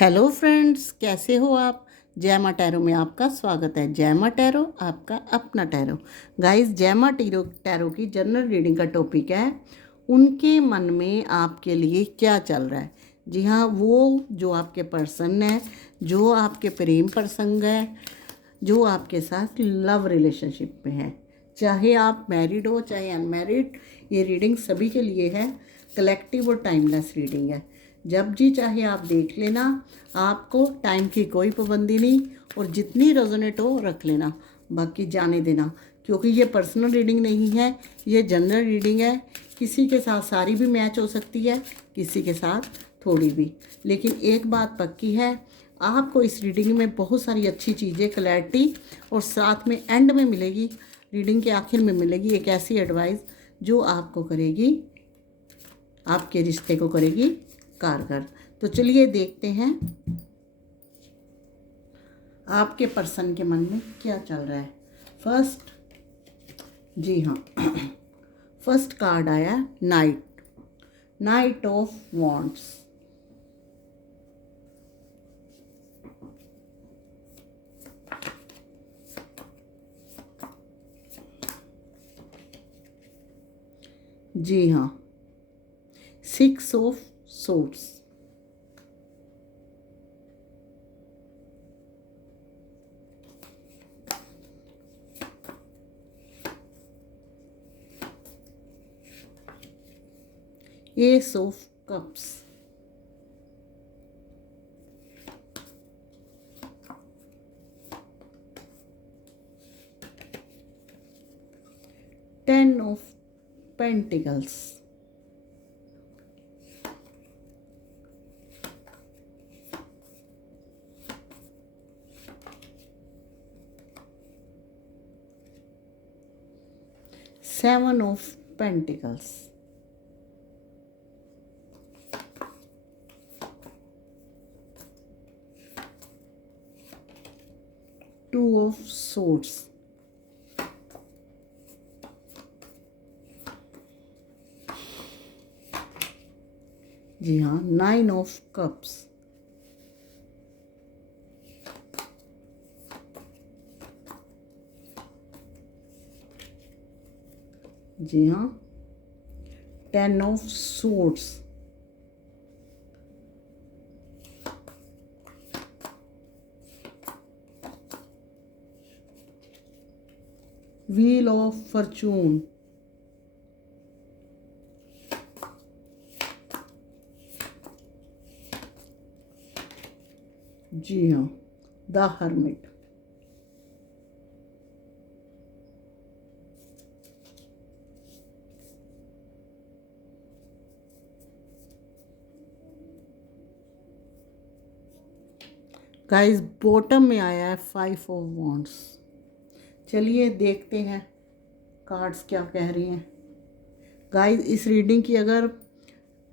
Hello friends, कैसे हो आप। जय माँ टैरो में आपका स्वागत है। जय माँ टैरो, आपका अपना टैरो। गाइस, जय माँ टैरो टैरो की जनरल रीडिंग का टॉपिक है उनके मन में आपके लिए क्या चल रहा है। जी हाँ, वो जो आपके पर्सन है, जो आपके प्रेम प्रसंग है, जो आपके साथ लव रिलेशनशिप में है, चाहे आप मैरिड हो चाहे अनमैरिड, ये रीडिंग सभी के लिए है। कलेक्टिव और टाइमलेस रीडिंग है। जब जी चाहे आप देख लेना, आपको टाइम की कोई पाबंदी नहीं, और जितनी रेजोनेट हो रख लेना, बाकी जाने देना, क्योंकि ये पर्सनल रीडिंग नहीं है, ये जनरल रीडिंग है। किसी के साथ सारी भी मैच हो सकती है, किसी के साथ थोड़ी भी, लेकिन एक बात पक्की है, आपको इस रीडिंग में बहुत सारी अच्छी चीज़ें, क्लैरिटी, और साथ में एंड में मिलेगी, रीडिंग के आखिर में मिलेगी एक ऐसी एडवाइस जो आपको करेगी, आपके रिश्ते को करेगी कारगर। तो चलिए देखते हैं आपके पर्सन के मन में क्या चल रहा है। फर्स्ट, जी हाँ, फर्स्ट कार्ड आया नाइट, नाइट ऑफ वॉन्ट्स। जी हाँ, six of swords, ace of cups, ten of pentacles, seven of pentacles, two of swords, जी हाँ, नाइन ऑफ कप्स, जी हाँ, ten of swords, wheel of fortune, जी हाँ, द हर्मिट। गाइस, बॉटम में आया है फाइव ऑफ वॉन्ड्स। चलिए देखते हैं कार्ड्स क्या कह रही हैं। गाइस, इस रीडिंग की अगर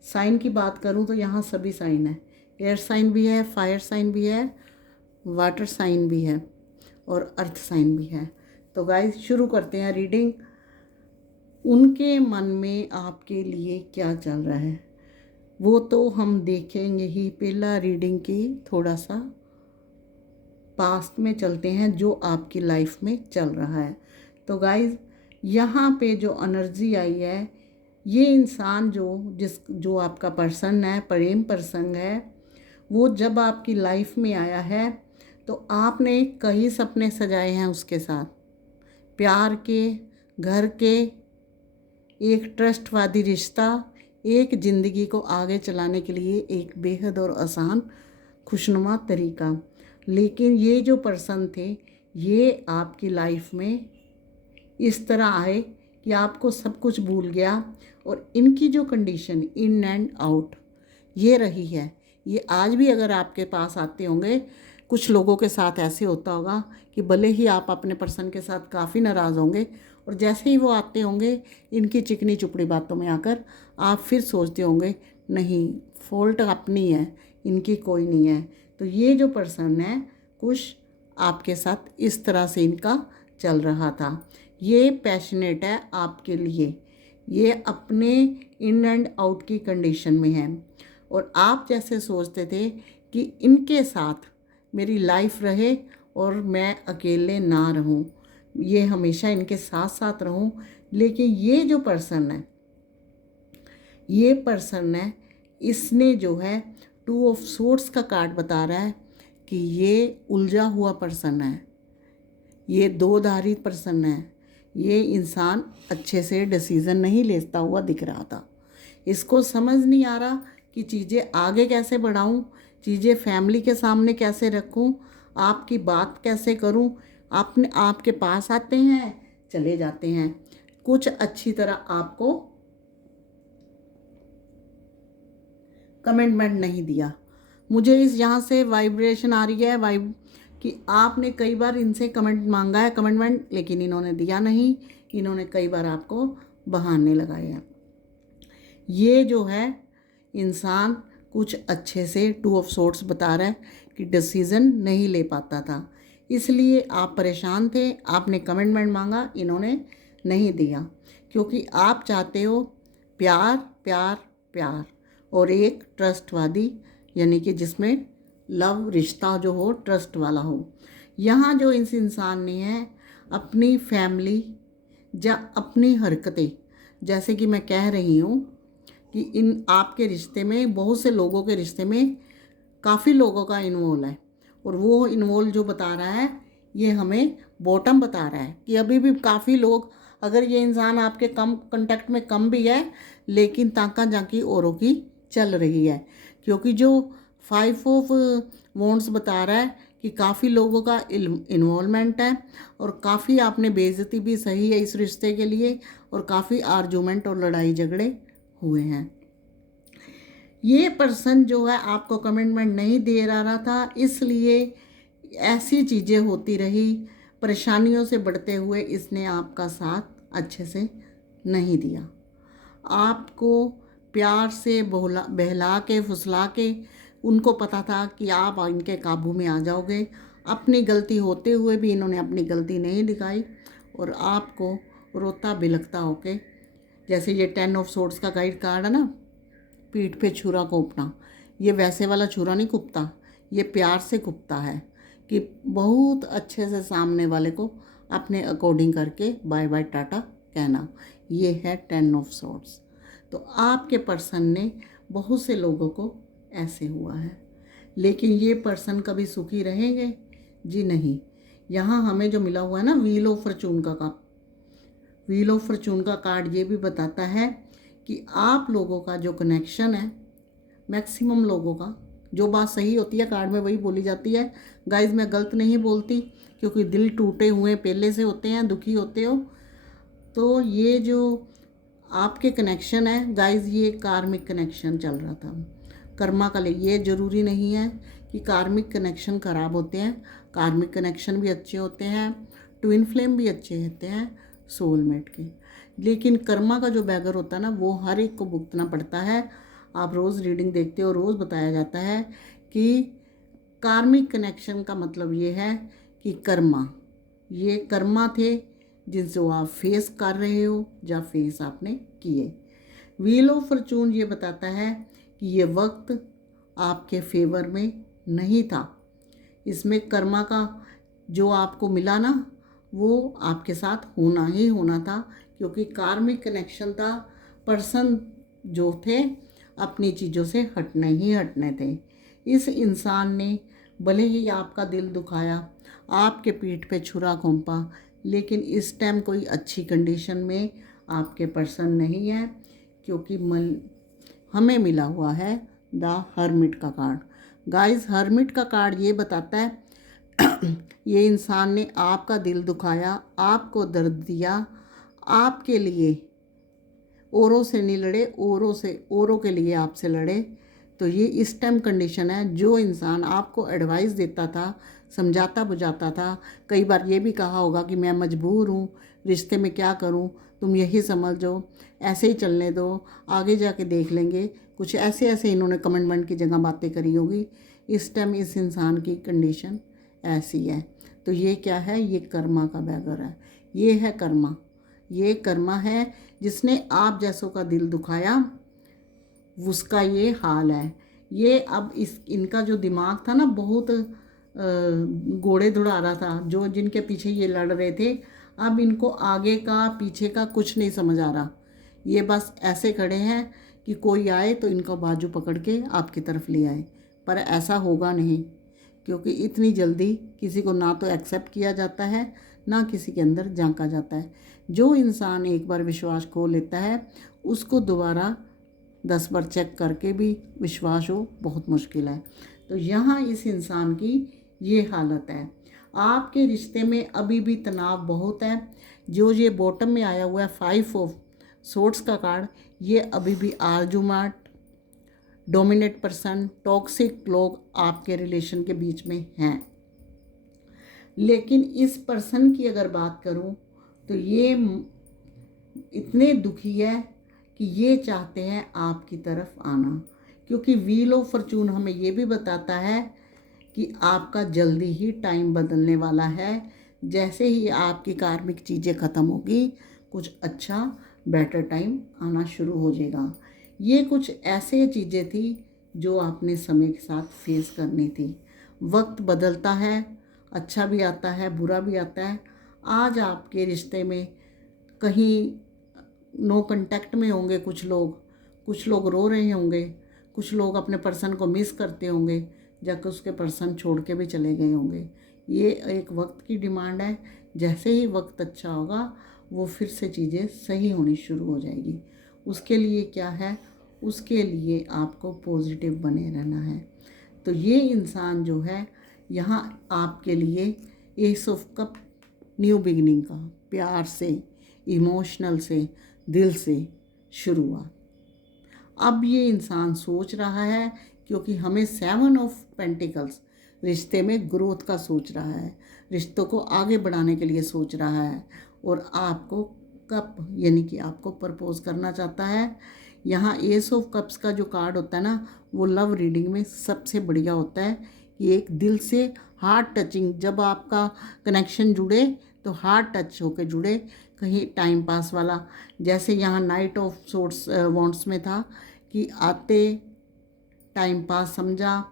साइन की बात करूं तो यहाँ सभी साइन है। एयर साइन भी है, फायर साइन भी है, वाटर साइन भी है, और अर्थ साइन भी है। तो गाइस, शुरू करते हैं रीडिंग। उनके मन में आपके लिए क्या चल रहा है वो तो हम देखेंगे ही। पहला रीडिंग की थोड़ा सा पास्ट में चलते हैं, जो आपकी लाइफ में चल रहा है। तो गाइस, यहाँ पे जो एनर्जी आई है, ये इंसान जो आपका पर्सन है, प्रेम प्रसंग है, वो जब आपकी लाइफ में आया है तो आपने कई सपने सजाए हैं उसके साथ, प्यार के, घर के, एक ट्रस्टवादी रिश्ता, एक ज़िंदगी को आगे चलाने के लिए एक बेहद और आसान खुशनुमा तरीका। लेकिन ये जो पर्सन थे, ये आपकी लाइफ में इस तरह आए कि आपको सब कुछ भूल गया, और इनकी जो कंडीशन इन एंड आउट ये रही है। ये आज भी अगर आपके पास आते होंगे, कुछ लोगों के साथ ऐसे होता होगा कि भले ही आप अपने पर्सन के साथ काफ़ी नाराज़ होंगे, और जैसे ही वो आते होंगे, इनकी चिकनी चुपड़ी बातों में आकर आप फिर सोचते होंगे नहीं, फॉल्ट अपनी है, इनकी कोई नहीं है। तो ये जो पर्सन है, कुछ आपके साथ इस तरह से इनका चल रहा था। ये पैशनेट है आपके लिए, ये अपने इन एंड आउट की कंडीशन में है, और आप जैसे सोचते थे कि इनके साथ मेरी लाइफ रहे और मैं अकेले ना रहूं, ये हमेशा इनके साथ साथ रहूं। लेकिन ये जो पर्सन है, ये पर्सन है, इसने जो है 2 ऑफ सोर्ड्स का कार्ड बता रहा है कि ये उलझा हुआ पर्सन है, ये दोधारी पर्सन है। ये इंसान अच्छे से डिसीज़न नहीं लेता हुआ दिख रहा था। इसको समझ नहीं आ रहा कि चीज़ें आगे कैसे बढ़ाऊं, चीज़ें फैमिली के सामने कैसे रखूं, आपकी बात कैसे करूं। आपके पास आते हैं, चले जाते हैं, कुछ अच्छी तरह आपको कमिटमेंट नहीं दिया। मुझे इस यहाँ से वाइब्रेशन आ रही है कि आपने कई बार इनसे कमिटमेंट मांगा है, लेकिन इन्होंने दिया नहीं। इन्होंने कई बार आपको बहाने लगाए हैं। ये जो है इंसान कुछ अच्छे से 2 ऑफ सोर्ड्स बता रहा है कि डिसीज़न नहीं ले पाता था, इसलिए आप परेशान थे, आपने कमिटमेंट मांगा, इन्होंने नहीं दिया। क्योंकि आप चाहते हो प्यार प्यार प्यार और एक ट्रस्टवादी, यानी कि जिसमें लव रिश्ता जो हो ट्रस्ट वाला हो। यहाँ जो इस इंसान ने है अपनी फैमिली या अपनी हरकतें, जैसे कि मैं कह रही हूँ कि इन आपके रिश्ते में, बहुत से लोगों के रिश्ते में काफ़ी लोगों का इन्वॉल्व है, और वो इन्वॉल्व जो बता रहा है ये हमें बॉटम बता रहा है कि अभी भी काफ़ी लोग, अगर ये इंसान आपके कम कांटेक्ट में कम भी है, लेकिन ताका झांकी औरों की चल रही है। क्योंकि जो 5 ऑफ वॉन्ड्स बता रहा है कि काफ़ी लोगों का इन्वॉल्वमेंट है, और काफ़ी आपने बेइज्जती भी सही है इस रिश्ते के लिए, और काफ़ी आर्गुमेंट और लड़ाई झगड़े हुए हैं। ये पर्सन जो है आपको कमिटमेंट नहीं दे रहा था, इसलिए ऐसी चीज़ें होती रही, परेशानियों से बढ़ते हुए इसने आपका साथ अच्छे से नहीं दिया। आपको प्यार से बहला के फुसला के, उनको पता था कि आप इनके काबू में आ जाओगे। अपनी गलती होते हुए भी इन्होंने अपनी गलती नहीं दिखाई, और आपको रोता बिलखता होके, जैसे ये 10 ऑफ सोर्ड्स का गाइड कार्ड है ना, पीठ पे छुरा कोपना, ये वैसे वाला छुरा नहीं कुपता, ये प्यार से कुपता है कि बहुत अच्छे से सामने वाले को अपने अकॉर्डिंग करके बाय बाय टाटा कहना। ये है 10 ऑफ सोर्ड्स। तो आपके पर्सन ने बहुत से लोगों को ऐसे हुआ है, लेकिन ये पर्सन कभी सुखी रहेंगे? जी नहीं। यहाँ हमें जो मिला हुआ है ना व्हील ऑफ फॉर्चून का कप, व्हील ऑफ फॉर्चून का कार्ड ये भी बताता है कि आप लोगों का जो कनेक्शन है, मैक्सिमम लोगों का, जो बात सही होती है कार्ड में वही बोली जाती है। गाइज मैं गलत नहीं बोलती, क्योंकि दिल टूटे हुए पहले से होते हैं, दुखी होते हो। तो ये जो आपके कनेक्शन है गाइज, ये कार्मिक कनेक्शन चल रहा था कर्मा का लिए। ये ज़रूरी नहीं है कि कार्मिक कनेक्शन ख़राब होते हैं, कार्मिक कनेक्शन भी अच्छे होते हैं, ट्विन फ्लेम भी अच्छे होते हैं सोलमेट के। लेकिन कर्मा का जो बैगर होता है ना, वो हर एक को भुगतना पड़ता है। आप रोज़ रीडिंग देखते हो, रोज़ बताया जाता है कि कार्मिक कनेक्शन का मतलब ये है कि कर्मा, ये कर्मा थे जिनसे वो आप फेस कर रहे हो या फेस आपने किए। व्हील ऑफ फॉर्चून ये बताता है कि ये वक्त आपके फेवर में नहीं था। इसमें कर्मा का जो आपको मिला ना, वो आपके साथ होना ही होना था, क्योंकि कार्मिक कनेक्शन था। पर्सन जो थे अपनी चीज़ों से हटने ही हटने थे। इस इंसान ने भले ही आपका दिल दुखाया, आपके पीठ पे छुरा घोंपा, लेकिन इस टाइम कोई अच्छी कंडीशन में आपके पर्सन नहीं है, क्योंकि हमें मिला हुआ है द हर्मिट का कार्ड। गाइस हर्मिट का कार्ड ये बताता है ये इंसान ने आपका दिल दुखाया, आपको दर्द दिया, आपके लिए औरों से नहीं लड़े, औरों के लिए आपसे लड़े। तो ये इस टाइम कंडीशन है। जो इंसान आपको एडवाइस देता था, समझाता बुझाता था, कई बार ये भी कहा होगा कि मैं मजबूर हूँ, रिश्ते में क्या करूँ, तुम यही समझो, ऐसे ही चलने दो, आगे जाके देख लेंगे, कुछ ऐसे ऐसे इन्होंने कमिटमेंट की जगह बातें करी होगी। इस टाइम इस इंसान की कंडीशन ऐसी है। तो ये क्या है? ये कर्मा का बैगर है। ये है कर्मा, ये कर्मा है जिसने आप जैसों का दिल दुखाया, उसका ये हाल है। ये अब इनका जो दिमाग था ना बहुत घोड़े दौड़ा रहा था, जो जिनके पीछे ये लड़ रहे थे। अब इनको आगे का पीछे का कुछ नहीं समझ आ रहा। ये बस ऐसे खड़े हैं कि कोई आए तो इनका बाजू पकड़ के आपकी तरफ ले आए, पर ऐसा होगा नहीं, क्योंकि इतनी जल्दी किसी को ना तो एक्सेप्ट किया जाता है, ना किसी के अंदर झांका जाता है। जो इंसान एक बार विश्वास खो लेता है उसको दोबारा 10 बार चेक करके भी विश्वास हो बहुत मुश्किल है। तो यहाँ इस इंसान की ये हालत है। आपके रिश्ते में अभी भी तनाव बहुत है। जो ये बॉटम में आया हुआ है 5 ऑफ सोर्ट्स का कार्ड, ये अभी भी आर्गुमेंट, डोमिनेट पर्सन, टॉक्सिक लोग आपके रिलेशन के बीच में हैं। लेकिन इस पर्सन की अगर बात करूं तो ये इतने दुखी है कि ये चाहते हैं आपकी तरफ आना, क्योंकि व्हील ऑफ फॉर्चून हमें ये भी बताता है कि आपका जल्दी ही टाइम बदलने वाला है। जैसे ही आपकी कार्मिक चीज़ें ख़त्म होगी, कुछ अच्छा बेटर टाइम आना शुरू हो जाएगा। ये कुछ ऐसे चीज़ें थी जो आपने समय के साथ फेस करनी थी। वक्त बदलता है, अच्छा भी आता है, बुरा भी आता है। आज आपके रिश्ते में कहीं नो कांटेक्ट में होंगे कुछ लोग रो रहे होंगे, कुछ लोग अपने पर्सन को मिस करते होंगे, जाकर उसके पर्सन छोड़ के भी चले गए होंगे। ये एक वक्त की डिमांड है। जैसे ही वक्त अच्छा होगा वो फिर से चीज़ें सही होनी शुरू हो जाएगी। उसके लिए क्या है, उसके लिए आपको पॉजिटिव बने रहना है। तो ये इंसान जो है यहाँ आपके लिए S of cup, new beginning का, प्यार से, इमोशनल से, दिल से शुरुआत। अब ये इंसान सोच रहा है, क्योंकि हमें 7 ऑफ पेंटिकल्स रिश्ते में ग्रोथ का सोच रहा है, रिश्तों को आगे बढ़ाने के लिए सोच रहा है, और आपको कप यानी कि आपको प्रपोज करना चाहता है। यहाँ एस ऑफ कप्स का जो कार्ड होता है ना, वो लव रीडिंग में सबसे बढ़िया होता है कि एक दिल से हार्ट टचिंग, जब आपका कनेक्शन जुड़े तो हार्ट टच होके जुड़े, कहीं टाइम पास वाला। जैसे यहाँ नाइट ऑफ सोर्ट्स वॉन्ट्स में था कि आते टाइम पास समझा,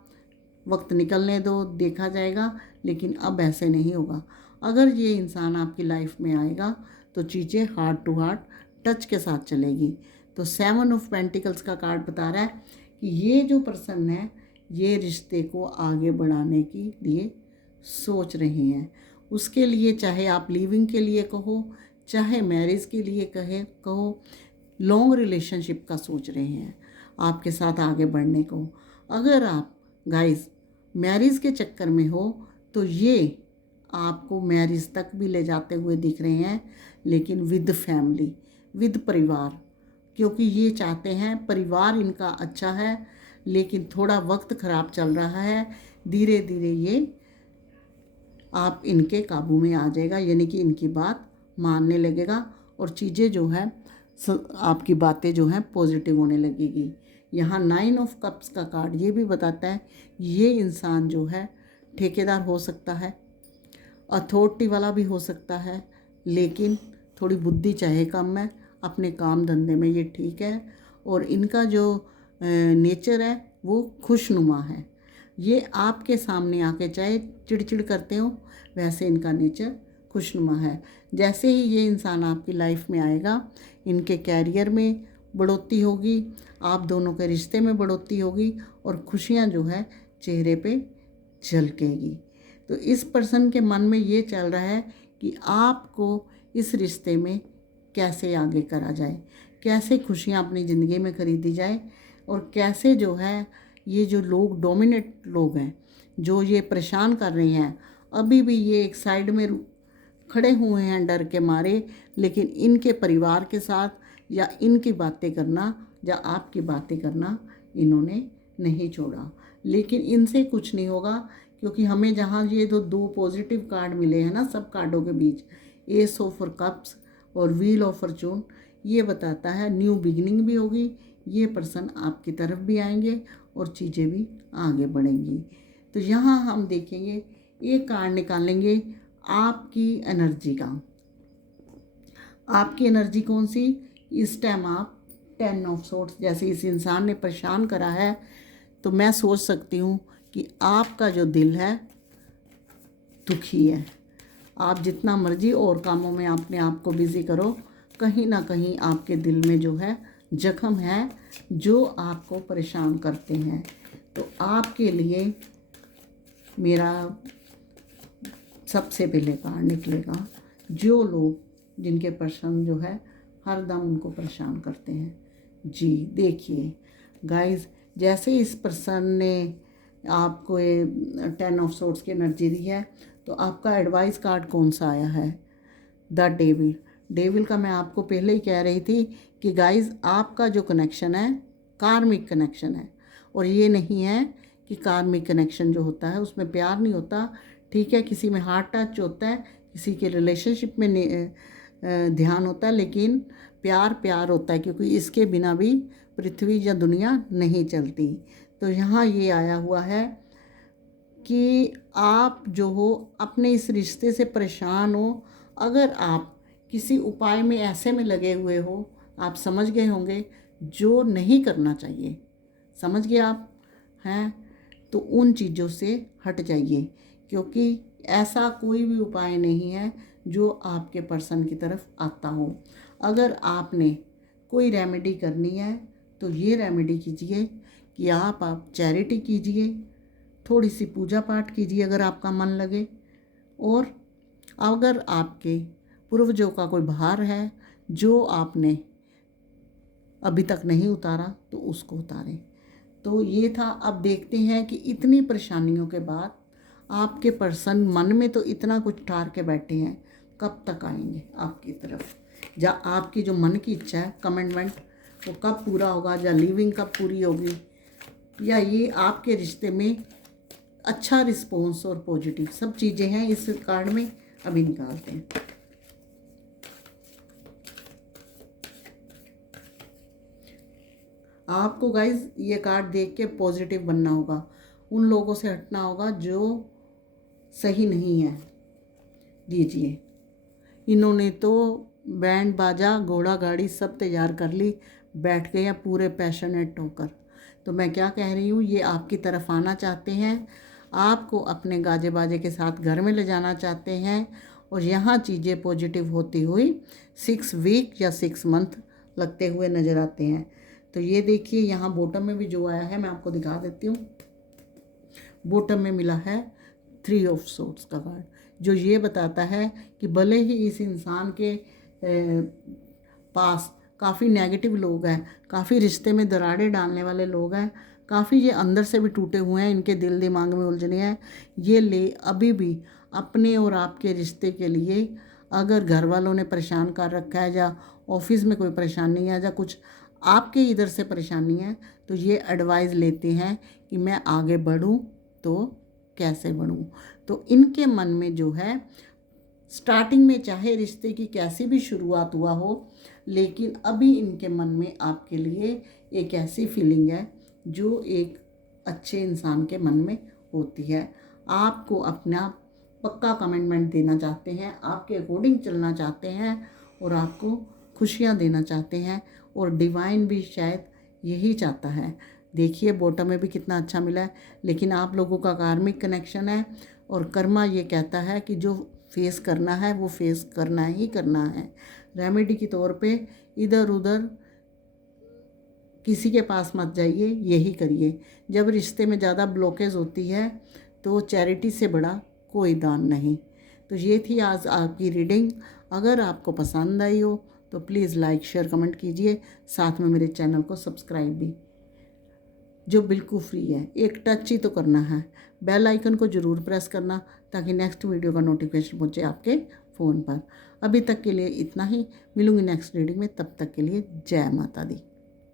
वक्त निकलने दो, देखा जाएगा। लेकिन अब ऐसे नहीं होगा। अगर ये इंसान आपकी लाइफ में आएगा तो चीज़ें हार्ट टू हार्ट टच के साथ चलेगी। तो 7 ऑफ पेंटिकल्स का कार्ड बता रहा है कि ये जो पर्सन है ये रिश्ते को आगे बढ़ाने के लिए सोच रहे हैं। उसके लिए चाहे आप लिविंग के लिए कहो, चाहे मैरिज के लिए कहो, लॉन्ग रिलेशनशिप का सोच रहे हैं आपके साथ आगे बढ़ने को। अगर आप गाइस मैरिज के चक्कर में हो तो ये आपको मैरिज तक भी ले जाते हुए दिख रहे हैं, लेकिन विद फैमिली, विद परिवार, क्योंकि ये चाहते हैं परिवार इनका अच्छा है, लेकिन थोड़ा वक्त ख़राब चल रहा है। धीरे धीरे ये आप इनके काबू में आ जाएगा, यानी कि इनकी बात मानने लगेगा और चीज़ें जो है आपकी बातें जो हैं पॉजिटिव होने लगेगी। यहाँ 9 ऑफ कप्स का कार्ड ये भी बताता है ये इंसान जो है ठेकेदार हो सकता है, अथॉरिटी वाला भी हो सकता है, लेकिन थोड़ी बुद्धि चाहे कम है, अपने काम धंधे में ये ठीक है, और इनका जो नेचर है वो खुशनुमा है। ये आपके सामने आके चाहे चिड़चिड़ करते हो, वैसे इनका नेचर खुशनुमा है। जैसे ही ये इंसान आपकी लाइफ में आएगा, इनके कैरियर में बढ़ोतरी होगी, आप दोनों के रिश्ते में बढ़ोतरी होगी, और खुशियाँ जो है चेहरे पे झलकेगी। तो इस पर्सन के मन में ये चल रहा है कि आपको इस रिश्ते में कैसे आगे करा जाए, कैसे खुशियाँ अपनी ज़िंदगी में खरीदी जाए, और कैसे जो है ये जो लोग डोमिनेट लोग हैं जो ये परेशान कर रहे हैं, अभी भी ये एक साइड में खड़े हुए हैं डर के मारे, लेकिन इनके परिवार के साथ या इनकी बातें करना या आपकी बातें करना इन्होंने नहीं छोड़ा। लेकिन इनसे कुछ नहीं होगा, क्योंकि हमें जहाँ ये दो पॉजिटिव कार्ड मिले हैं ना सब कार्डों के बीच, एस ऑफ कप्स और व्हील ऑफ फॉर्चून, ये बताता है न्यू बिगिनिंग भी होगी, ये पर्सन आपकी तरफ भी आएंगे और चीज़ें भी आगे बढ़ेंगी। तो यहाँ हम देखेंगे, एक कार्ड निकालेंगे आपकी एनर्जी का। आपकी एनर्जी कौन सी? इस टाइम आप 10 ऑफ सोर्ट्स, जैसे इस इंसान ने परेशान करा है तो मैं सोच सकती हूँ कि आपका जो दिल है दुखी है। आप जितना मर्जी और कामों में अपने आप को बिज़ी करो, कहीं ना कहीं आपके दिल में जो है जख्म है जो आपको परेशान करते हैं। तो आपके लिए मेरा सबसे पहले कार्ड निकलेगा जो लोग जिनके पर्सन जो है हर दम उनको परेशान करते हैं। जी देखिए गाइस, जैसे इस पर्सन ने आपको ये 10 ऑफ सोर्ड्स की एनर्जी दी है, तो आपका एडवाइस कार्ड कौन सा आया है? The devil. डेविल का मैं आपको पहले ही कह रही थी कि गाइस आपका जो कनेक्शन है कार्मिक कनेक्शन है, और ये नहीं है कि कार्मिक कनेक्शन जो होता है उसमें प्यार नहीं होता। ठीक है, किसी में हार्ट टच होता है, किसी के रिलेशनशिप में ध्यान होता है, लेकिन प्यार प्यार होता है, क्योंकि इसके बिना भी पृथ्वी या दुनिया नहीं चलती। तो यहाँ ये आया हुआ है कि आप जो हो अपने इस रिश्ते से परेशान हो। अगर आप किसी उपाय में ऐसे में लगे हुए हो, आप समझ गए होंगे जो नहीं करना चाहिए, समझ गए आप हैं, तो उन चीज़ों से हट जाइए, क्योंकि ऐसा कोई भी उपाय नहीं है जो आपके पर्सन की तरफ आता हो। अगर आपने कोई रेमेडी करनी है तो ये रेमेडी कीजिए कि आप चैरिटी कीजिए, थोड़ी सी पूजा पाठ कीजिए अगर आपका मन लगे, और अगर आपके पूर्वजों का कोई भार है जो आपने अभी तक नहीं उतारा तो उसको उतारें। तो ये था। अब देखते हैं कि इतनी परेशानियों के बाद आपके पर्सन मन में तो इतना कुछ ठार के बैठे हैं, कब तक आएंगे आपकी तरफ, या आपकी जो मन की इच्छा है कमिटमेंट वो कब पूरा होगा, या लिविंग कब पूरी होगी, या ये आपके रिश्ते में अच्छा रिस्पॉन्स और पॉजिटिव सब चीज़ें हैं इस कार्ड में। अभी निकालते हैं। आपको गाइज ये कार्ड देख के पॉजिटिव बनना होगा, उन लोगों से हटना होगा जो सही नहीं है। दीजिए, इन्होंने तो बैंड बाजा घोड़ा गाड़ी सब तैयार कर ली, बैठ गए हैं पूरे पैशनेट होकर। तो मैं क्या कह रही हूँ, ये आपकी तरफ आना चाहते हैं, आपको अपने गाजे बाजे के साथ घर में ले जाना चाहते हैं, और यहाँ चीज़ें पॉजिटिव होती हुई 6 वीक या 6 मंथ लगते हुए नज़र आते हैं। तो ये देखिए यहाँ बॉटम में भी जो आया है मैं आपको दिखा देती हूँ। बॉटम में मिला है 3 ऑफ सोर्ड्स का कार्ड, जो ये बताता है कि भले ही इस इंसान के पास काफ़ी नेगेटिव लोग हैं, काफ़ी रिश्ते में दरारें डालने वाले लोग हैं, काफ़ी ये अंदर से भी टूटे हुए हैं, इनके दिल दिमाग में उलझने हैं, ये ले अभी भी अपने और आपके रिश्ते के लिए अगर घर वालों ने परेशान कर रखा है, या ऑफिस में कोई परेशानी है, या कुछ आपके इधर से परेशानी है, तो ये एडवाइस लेते हैं कि मैं आगे बढ़ूं तो कैसे बढ़ूं। तो इनके मन में जो है स्टार्टिंग में चाहे रिश्ते की कैसी भी शुरुआत हुआ हो, लेकिन अभी इनके मन में आपके लिए एक ऐसी फीलिंग है जो एक अच्छे इंसान के मन में होती है। आपको अपना पक्का कमिटमेंट देना चाहते हैं, आपके अकॉर्डिंग चलना चाहते हैं, और आपको खुशियाँ देना चाहते हैं, और डिवाइन भी शायद यही चाहता है। देखिए बॉटम में भी कितना अच्छा मिला है, लेकिन आप लोगों का कार्मिक कनेक्शन है, और कर्मा ये कहता है कि जो फेस करना है वो फेस करना ही करना है। रेमेडी के तौर पे इधर उधर किसी के पास मत जाइए, यही करिए। जब रिश्ते में ज़्यादा ब्लॉकेज होती है तो चैरिटी से बड़ा कोई दान नहीं। तो ये थी आज आपकी रीडिंग। अगर आपको पसंद आई हो तो प्लीज़ लाइक शेयर कमेंट कीजिए, साथ में मेरे चैनल को सब्सक्राइब भी, जो बिल्कुल फ्री है। एक टच ही तो करना है, बेल आइकन को ज़रूर प्रेस करना, ताकि नेक्स्ट वीडियो का नोटिफिकेशन पहुंचे आपके फ़ोन पर। अभी तक के लिए इतना ही, मिलूंगी नेक्स्ट रीडिंग में, तब तक के लिए जय माता दी।